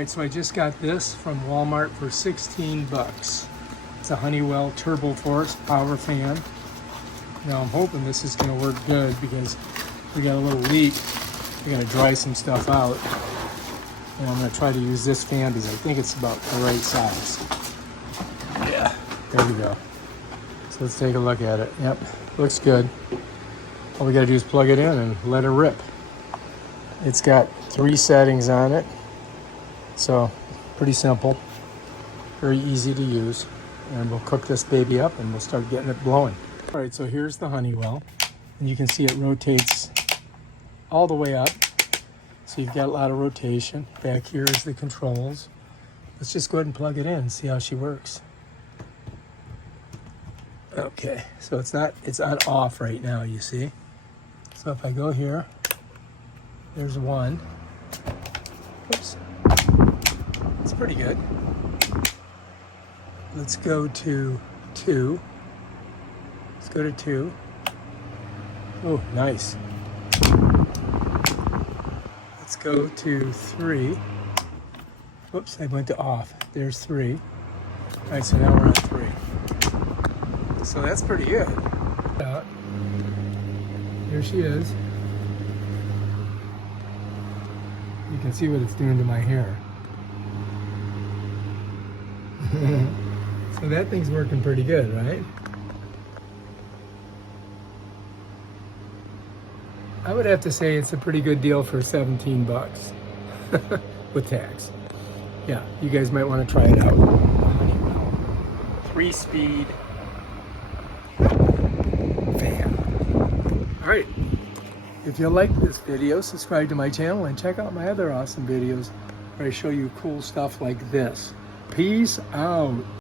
Alright, so I just got this from Walmart for 16 bucks. It's a HoneyWell Turbo Force power fan. Now I'm hoping this is going to work good because we got a little leak. We're going to dry some stuff out. And I'm going to try to use this fan because I think it's about the right size. Yeah, there we go. So let's take a look at it. Yep, looks good. All we got to do is plug it in and let it rip. It's got 3 settings on it. So pretty simple, very easy to use. And we'll cook this baby up and we'll start getting it blowing. All right, so here's the HoneyWell. And you can see it rotates all the way up. So you've got a lot of rotation. Back here is the controls. Let's just go ahead and plug it in and see how she works. Okay, so it's on off right now, you see. So if I go here, there's 1. Oops. It's pretty good. Let's go to 2. Let's go to 2. Oh, nice. Let's go to 3. Whoops, I went to off. There's 3. All right, so now we're on 3. So that's pretty good. Here she is. You can see what it's doing to my hair. So that thing's working pretty good, right? I would have to say it's a pretty good deal for 17 bucks with tax. Yeah, you guys might want to try it out. 3-speed fan. All right. If you like this video, subscribe to my channel and check out my other awesome videos where I show you cool stuff like this. Peace out.